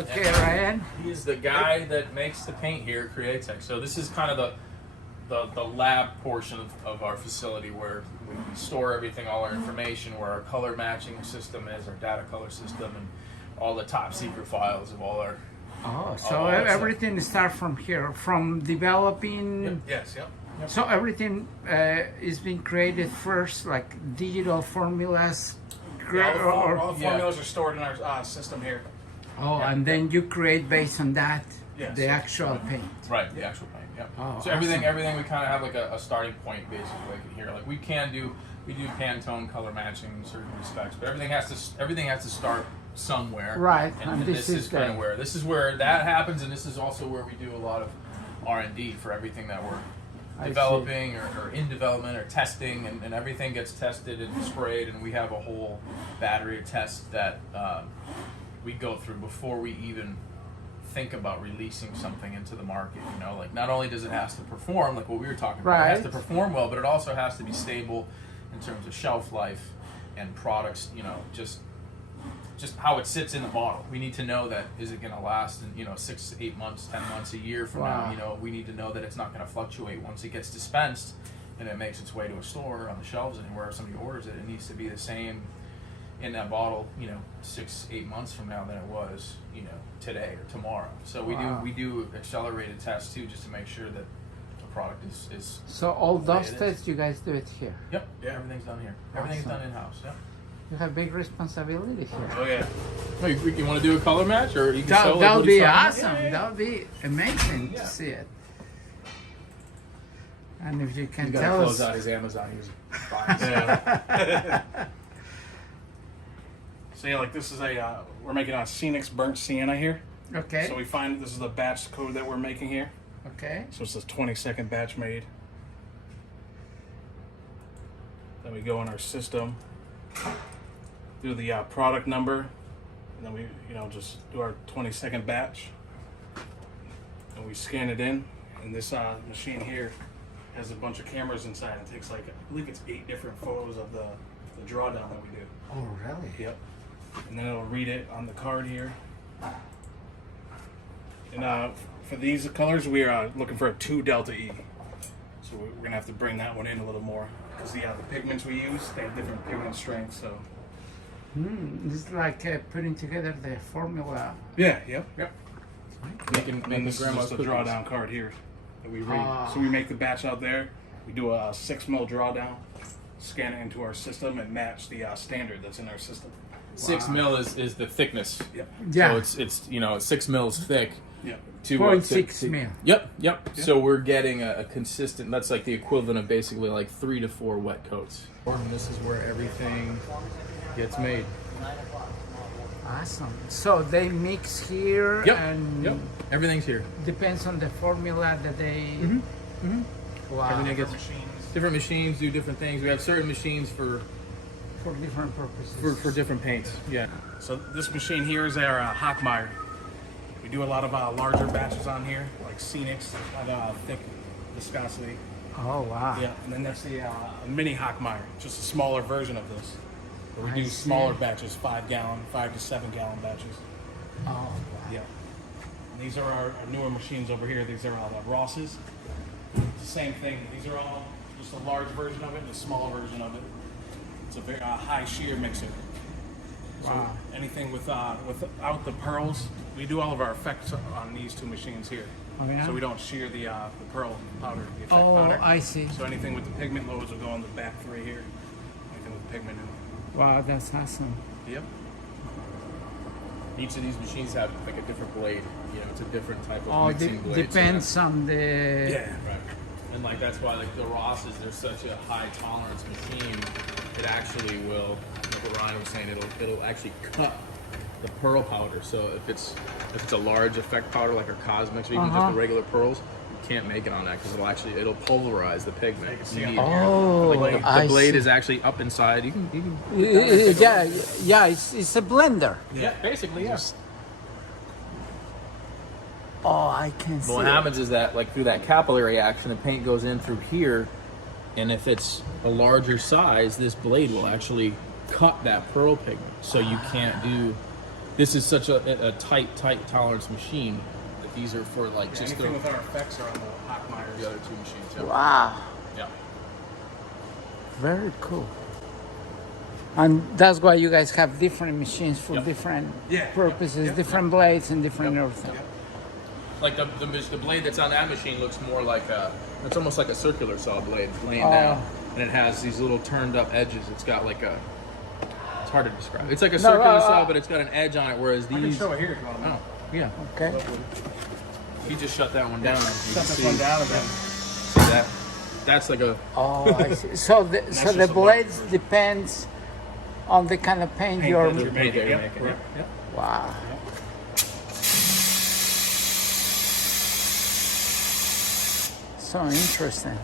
Okay, Ryan. He's the guy that makes the paint here at CREATEX. So this is kind of the lab portion of our facility where we store everything, all our information, where our color matching system is, our data color system, and all the top secret files of all our. Oh, so everything starts from here, from developing. Yep. Yes. Yep. So everything is being created first, like digital formulas. All the formulas are stored in our system here. Oh, yeah. And then you create based on that the actual paint. Right, the actual paint. Yep. Oh, so everything we kind of have like a starting point basically like in here. Like we do Pantone color matching in certain respects, but everything has to start somewhere. Right. And this is kind of where that happens, and this is also where we do a lot of R&D for everything that we're developing or in development or testing, and everything gets tested and sprayed, and we have a whole battery of tests that we go through before we even think about releasing something into the market. You know, like not only does it have to perform like what we were talking about, it has to perform well, but it also has to be stable in terms of shelf life and products, you know, just how it sits in the bottle. We need to know that is it going to last in 6 to 8 months, 10 months, a year from now. You know, we need to know that it's not going to fluctuate once it gets dispensed and it makes its way to a store on the shelves anywhere somebody orders it. It needs to be the same in that bottle, 6 to 8 months from now than it was, today or tomorrow. So we do accelerated tests too, just to make sure that the product is. So all those tests you guys do it here. Yep. Yeah. Everything's done here. Everything's done in house. Yep. You have big responsibility here. Oh yeah. Oh, you want to do a color match, or you can show that would be awesome. Yeah. That would be amazing to see it. And if you can tell us. Close out his Amazon user. So yeah, like this is we're making a Scenics burnt sienna here. Okay. So we find this is the batch code that we're making here. Okay. So it's a 20-second batch made. Then we go in our system, do the product number, and then we just do our 20-second batch, and we scan it in. And this machine here has a bunch of cameras inside. It takes I believe it's 8 different photos of the drawdown that we do. Oh really? Yep. And then it'll read it on the card here. And for these colors, we are looking for a 2 delta E. So we're gonna have to bring that one in a little more because the pigments we use, they have different pigment strengths. So. It's like putting together the formula. Yeah. Yep. Making this grandma's is just a drawdown card here that we read. So we make the batch out there. We do a 6 mil drawdown, scan it into our system, and match the standard that's in our system. 6 mil is the thickness. Yep. Yeah. So it's 6 mils thick. Yep. 0.6 mil. Yep. So we're getting a consistent. That's like the equivalent of basically like 3 to 4 wet coats. And this is where everything gets made. Awesome. So they mix here and Everything's here. depends on the formula that they. Wow. Everything gets different machines do different things. We have certain machines for different purposes. For different paints. Yeah. So this machine here is our Hockmeyer. We do a lot of larger batches on here, like Scenics, have thick viscosity. Oh wow. Yeah, and then that's the mini Hockmeyer, just a smaller version of this. Where we do smaller batches, 5 to 7 gallon batches. Oh wow. Yeah. And these are our newer machines over here. These are all Rosses. It's the same thing. These are all just a large version of it and a smaller version of it. It's a very high shear mixer. Wow. So anything without the pearls, we do all of our effects on these 2 machines here. Oh, yeah? So we don't shear the pearl powder, the effect Oh, powder. I see. So anything with the pigment loads will go on the back 3 here. Anything with pigment in it. Wow, that's awesome. Yep. Each of these machines have like a different blade. It's a different type of mixing blade. Depends on the. Yeah. Right. And that's why the Rosses, they're such a high tolerance machine. It actually will, like what Ryan was saying, it'll actually cut the pearl powder. So if it's a large effect powder like our Cosmics or even just the regular pearls, you can't make it on that because it'll pulverize the pigment. The blade is actually up inside. You can it's a blender. Yeah, basically, yes. Oh, I can see. What happens is that through that capillary action, the paint goes in through here, and if it's a larger size, this blade will actually cut that pearl pigment. So you can't do this is such a tight tolerance machine that these are for like just anything with our effects are on the Hockmeyers. the other two machines. Yeah. Wow. Yeah. Very cool. And that's why you guys have different machines for Yep. different Yeah. purposes, Yep. different blades and different everything. Like the blade that's on that machine looks more like it's almost like a circular saw blade laying Oh. down, and it has these little turned up edges. It's got like it's hard to describe. It's like a No, circular saw, but it's got an edge on it, whereas I can these. show it here if you want to. Oh, yeah. Okay. He just shut that one down. You Shut can this see, one down again. see that? That's like a. Oh, I see. So the just a blades depends on the kind of paint Paint you're that you're making. you're Yep. making, Yep. yeah. Wow. So interesting.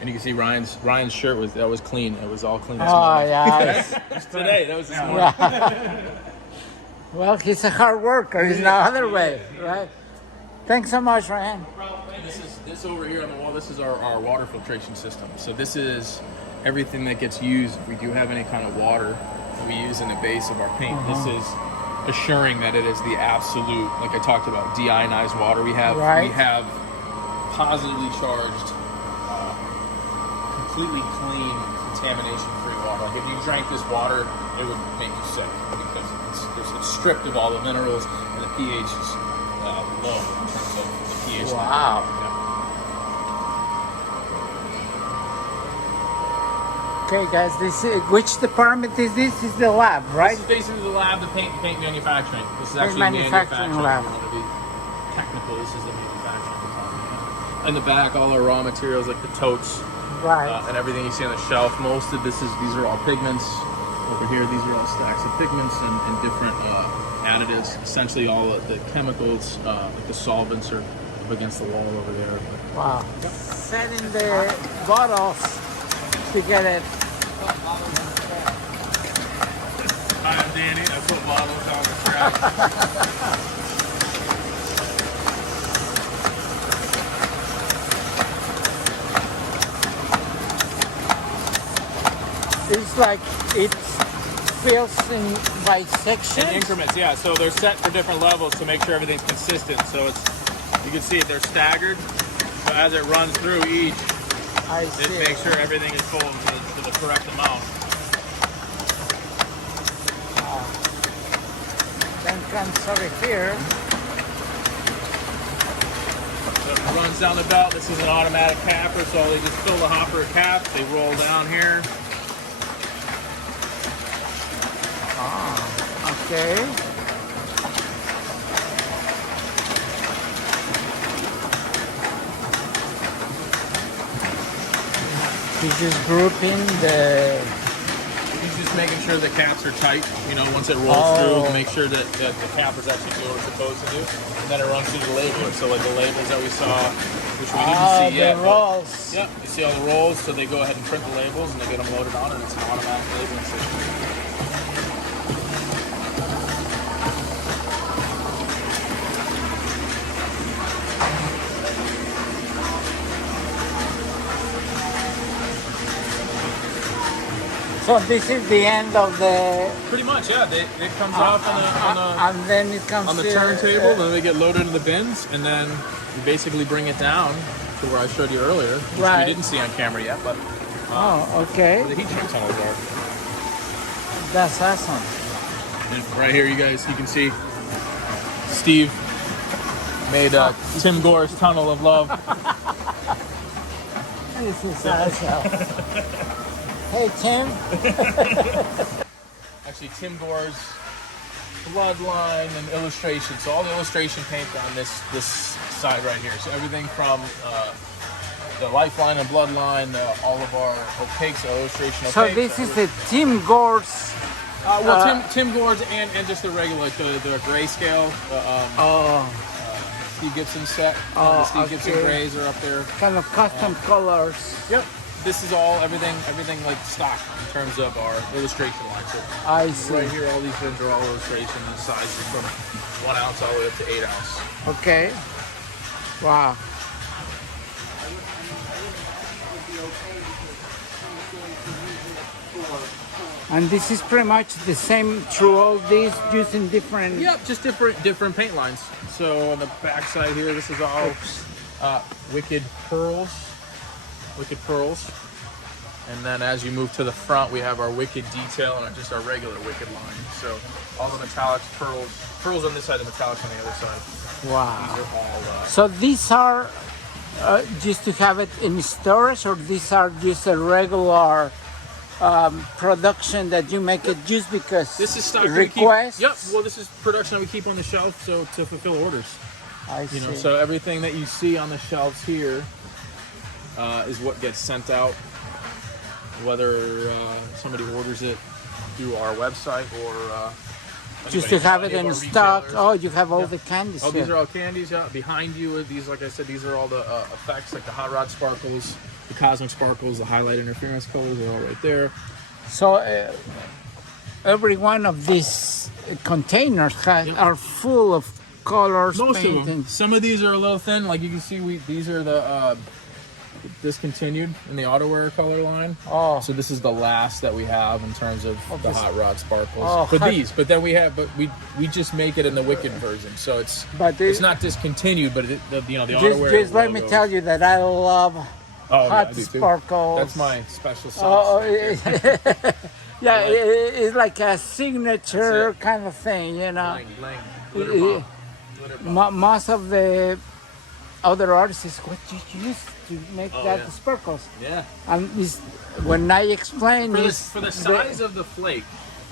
And you can see Ryan's shirt was clean. It was all clean. This Oh morning. yeah. Just today. That was this morning. Well, he's a hard worker. He's no other way, right? Thanks so much, Ryan. And this over here on the wall. This is our water filtration system. So this is everything that gets used. If we do have any kind of water we use in the base of our paint, this is assuring that it is the absolute, like I talked about, deionized water. We have positively charged, completely clean, contamination-free water. Like if you drank this water, it would make you sick because it's stripped of all the minerals and the pH is low in terms of the pH. Wow. Okay, guys, which department is this? Is the lab, right? This is basically the lab, the paint manufacturing. This is Paint actually manufacturing lab. If you want to be technical, this is the manufacturing department. In the back, all our raw materials like the totes Right. and everything you see on the shelf. Most of these are all pigments. Over here, these are all stacks of pigments and different additives. Essentially, all of the chemicals, like the solvents, are up against the wall over there. Wow. Setting the bottles to get it. I'm Danny. I put bottles on the track. It's like it fills in by section. In increments, yeah. So they're set for different levels to make sure everything's consistent. So you can see it, they're staggered. So as it runs through each, I it see. makes sure everything is full to the correct amount. Then comes over here. So it runs down the belt. This is an automatic capper, so they just fill the hopper with cap. They roll down here. Okay. He's just grouping the. He's just making sure the caps are tight. You know, once it rolls through, to make sure that the capper's actually doing what it's supposed to do. And then it runs through the labeler. So like the labels that we saw, which we didn't see yet. The rolls. Yep, you see all the rolls, so they go ahead and print the labels and they get them loaded on, and it's an automatic labeling system. So this is the end of the. Pretty much, yeah. It comes off And then it comes on the to, turntable, then they get loaded in the bins, and then you basically bring it down to where I showed you earlier, which Right. we didn't see on camera yet, but Oh, okay. where the heat shrink tunnels are. That's awesome. And right here, you can see Steve made Tim Gore's Tunnel of Love. This is awesome. Hey, Tim. Actually, Tim Gore's bloodline and illustration. So all the illustration paint on this side right here. So everything from the lifeline and bloodline, all of our opaques, our illustration opaques. So this is the Tim Gore's. Tim Gore's and just the regular, like the grayscale. Steve Gibson set. The Steve Gibson grays are up there. Kind of custom colors. Yep. This is all everything like stock in terms of our illustration line. So I see. right here, all these bins are all illustration and sizes from 1 ounce all the way up to 8 ounce. Okay. Wow. And this is pretty much the same through all these, using different. Yep, just different paint lines. So on the back side here, this is all wicked pearls. And then as you move to the front, we have our wicked detail and just our regular wicked line. So all the metallics, pearls on this side and metallics on the other side. Wow. These are all, So these are just to have it in storage, or these are just a regular production that you make it just because this is stock requests? Yep. Well, this is production that we keep on the shelf, so to fulfill orders. I see. You know, so everything that you see on the shelves here is what gets sent out, whether somebody orders it through our website or just to have it in stock. Retailers. Oh, you have all the candies. Oh, here. these are all candies. Yeah, behind you, these, like I said, these are all the effects, like the hot rod sparkles, the cosmic sparkles, the highlight interference colors are all right there. So every one of these containers are full of colors, Most of them. paintings. Some of these are a little thin. Like you can see, these are the discontinued in the Autowear color line. Oh, So this is the last that we have in terms of the this- hot rod sparkles. Oh, but then we just make it in the Wicked version, so it's not discontinued, but the Autowear. just let me logo. tell you that I love Oh, hot I do too. sparkles. That's my special sauce. Oh, Yeah. it's like a signature That's it. kind of thing, you know. Bling, glitter bomb. Glitter bomb. Most of the other artists, what did you use to make that yeah. sparkles? Yeah. And this, when I explain this, For the size of the flake,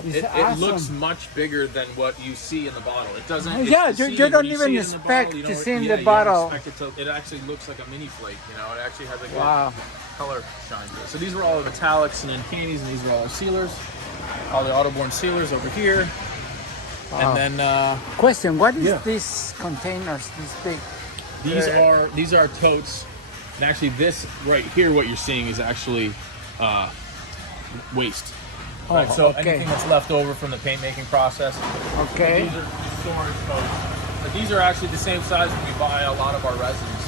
it's it awesome. looks much bigger than what you see in the bottle. It doesn't. Yeah, it's you deceiving. don't When even see it in the expect bottle, you to don't- see in yeah, the you don't bottle. expect it actually looks like a mini flake. You know, it actually has a good Wow. color shine to it. So these were all the metallics and then candies, and these are all our sealers. All the Autoborn sealers over here. Wow. And then Question: what is Yeah. these containers this big? these are totes. And actually, this right here, what you're seeing is actually waste. Oh, Right, so okay. anything that's left over from the paint making process. Okay. These are storage totes. But these are actually the same size when we buy a lot of our resins.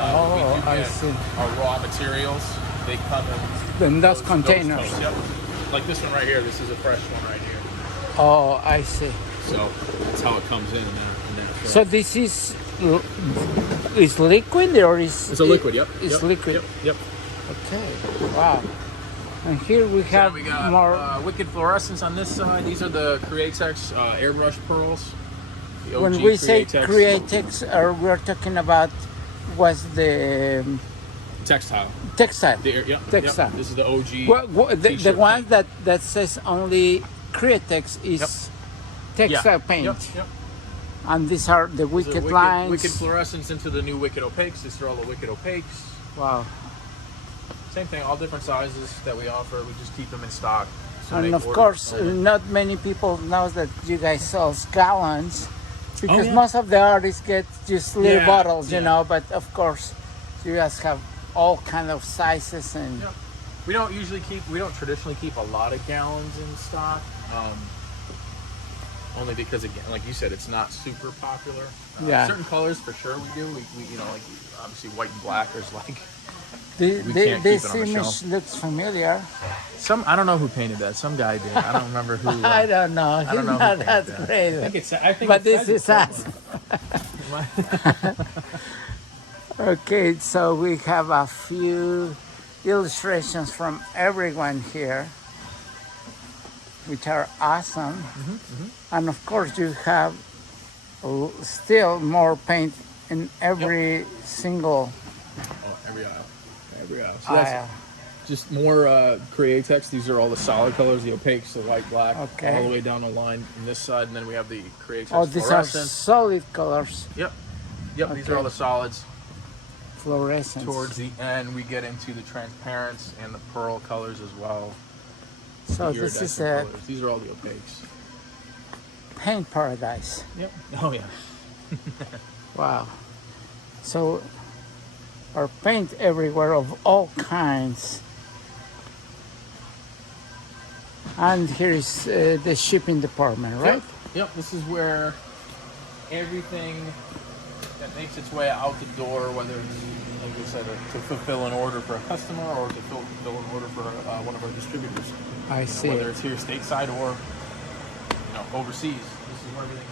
Oh, we do I get see. Our raw materials, they come in In those containers. totes, yep. Like this one right here. This is a fresh one right here. Oh, I see. So that's how it comes in. And then So this is liquid, or is it's a liquid. Yep. It's yep, liquid. Yep. Okay. Wow. And here we have we got more. wicked fluorescence on this side. These are the CREATEX airbrush pearls. The OG When we say CREATEX CREATEX, we're talking about what's the textile. textile. Yep, Textile. This is the OG. The t-shirt one paint. that says only CREATEX is textile paint. Yep. And these are the So wicked lines. Wicked fluorescence into the new Wicked Opaques. These are all the Wicked Opaques. Wow. Same thing, all different sizes that we offer. We just keep them in stock. So And make of orders course, for them. not many people know that you guys sell gallons, because yeah. most of the artists get just little Yeah, bottles, you yeah. know. But of course, you guys have all kind of sizes and. Yep. We don't traditionally keep a lot of gallons in stock. Only because, again, like you said, it's not super popular. Yeah. Certain colors, for sure, we do. We like obviously white and black. There's like This can't keep this it on the image shelf. looks familiar. I don't know who painted that. Some guy did. I don't remember who. I don't know. He's don't know who not painted that that. crazy. I think But it this says is it us. Okay, so we have a few illustrations from everyone here, which are awesome. And of course, you have still more paint in every single Oh, every aisle. Every aisle. So that's aisle. just more CREATEX. These are all the solid colors, the opaques, the white, black, Okay. all the way down the line on this side. And then we have the CREATEX Oh, these are fluorescent. solid colors, Yep, these Okay. are all the solids. fluorescence. Towards the end, we get into the transparents and the pearl colors as well. So The this is iridescent a colors. These are all the opaques. paint paradise. Yep. Oh yeah. Wow. So our paint everywhere of all kinds. And here is the shipping department, right? Yep. This is where everything that makes its way out the door, whether it's like I said, to fulfill an order for a customer or to fulfill an order for one of our distributors. I see. Whether it's here stateside or overseas. This is where everything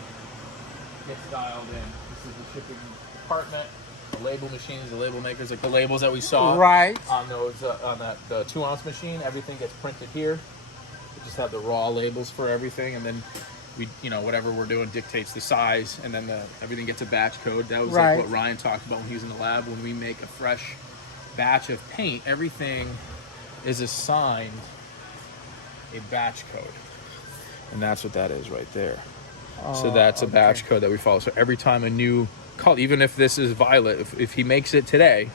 gets dialed in. This is the shipping department. The label machines, the label makers, like the labels that we saw Right. on those on that 2-ounce machine. Everything gets printed here. We just have the raw labels for everything, and then we, whatever we're doing dictates the size, and then everything gets a batch code. That was Right. like what Ryan talked about when he was in the lab. When we make a fresh batch of paint, everything is assigned a batch code, and that's what that is right there. So that's a batch code that we follow. So every time a new color, even if this is violet, if he makes it today,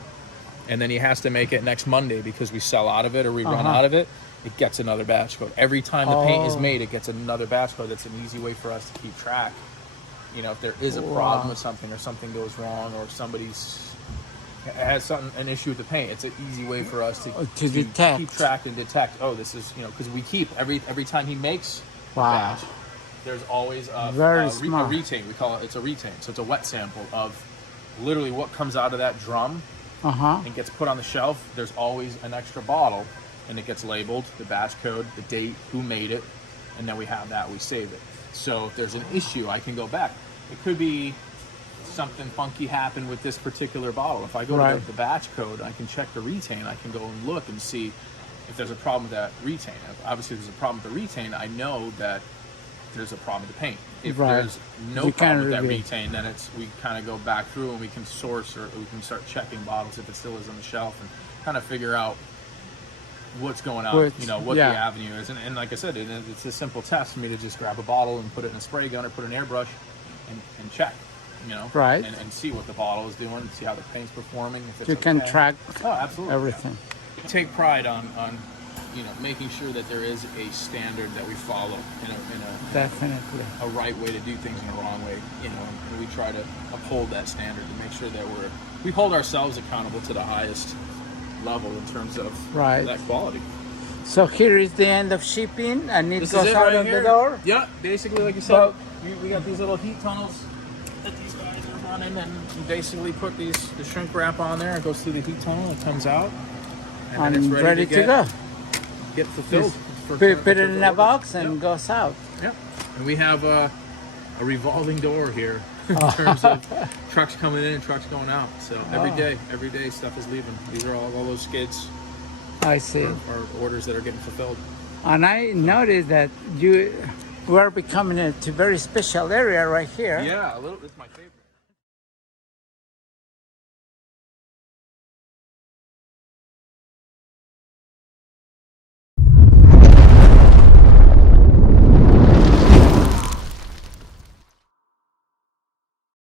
and then he has to make it next Monday because we sell out of it or we run out of it, it gets another batch code. Every time the paint is made, it gets another batch code. That's an easy way for us to keep track. If there is a problem with something or something goes wrong or somebody's has an issue with the paint, it's an easy way for us to detect. keep track and detect. Oh, this is because we keep every time he makes a Wow. batch. There's always a smart. retain. We call it. It's a retain. So it's a wet sample of literally what comes out of that drum and gets put on the shelf. There's always an extra bottle, and it gets labeled, the batch code, the date, who made it, and then we have that. We save it. So if there's an issue, I can go back. It could be something funky happened with this particular bottle. If I go to the batch code, I can check the retain. I can go and look and see if there's a problem with that retain. Obviously, if there's a problem with the retain, I know that there's a problem with the paint. If there's no problem with that retain, then we kind of go back through and we can source, or we can start checking bottles if it still is on the shelf and kind of figure out what's going on, what the avenue is. And like I said, it's a simple test for me to just grab a bottle and put it in a spray gun or put an airbrush and check, and see what the bottle is doing, and see how the paint's performing. If it's You can track absolutely everything. We take pride on making sure that there is a standard that we follow in Definitely. a right way to do things in a wrong way, and we try to uphold that standard to make sure that we hold ourselves accountable to the highest level in terms of that quality. So here is the end of shipping, and it This goes is it out right of here. the door. Yeah, basically, like you said, we got these little heat tunnels that these guys are running, and you basically put the shrink wrap on there. It goes through the heat tunnel, it comes out, and then it's ready to go. Get fulfilled. Put it in a box and goes out. Yep. And we have a revolving door here in terms of trucks coming in and trucks going out. So every day stuff is leaving. These are all those skids. I see. Are orders that are getting fulfilled. And I noticed that we're becoming a very special area right here. Yeah, it's my favorite.